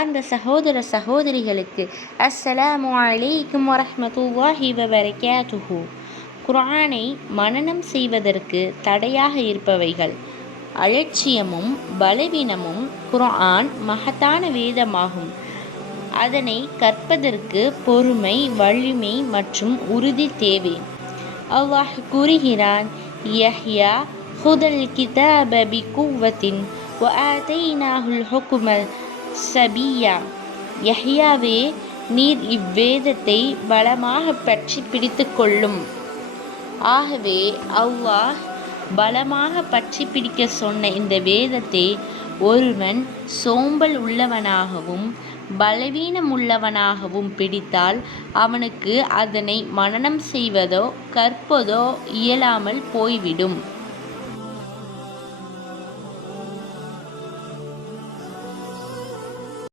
அந்த சகோதர சகோதரிகளுக்கு அஸ்ஸலாமு அலைக்கும் வரஹ்மத்துல்லாஹி வபரகாத்துஹு. குர்ஆனை மனனம் செய்வதற்கு தடையாக இருப்பவைகள் அலட்சியமும் பலவீனமும். குர்ஆன் மகத்தான வேதமாகும். அதனை கற்பதற்கு பொறுமை, வலிமை மற்றும் உறுதி தேவை. அல்லாஹ் கூறுகிறான், யஹ்யா ஹுதல் கிதாப பிகுவத்தின் வ ஆதைனாஹுல் ஹுக்ம சபியா. யஹ்யாவே, நீர் இவ்வேதத்தை பலமாக பற்றி பிடித்து கொள்ளும். ஆகவே அல்லாஹ் பலமாக பற்றி பிடிக்க சொன்ன இந்த வேதத்தை ஒருவன் சோம்பல் உள்ளவனாகவும் பலவீனம் உள்ளவனாகவும் பிடித்தால் அவனுக்கு அதனை மனனம் செய்வதோ கற்பதோ இயலாமல் போய்விடும்.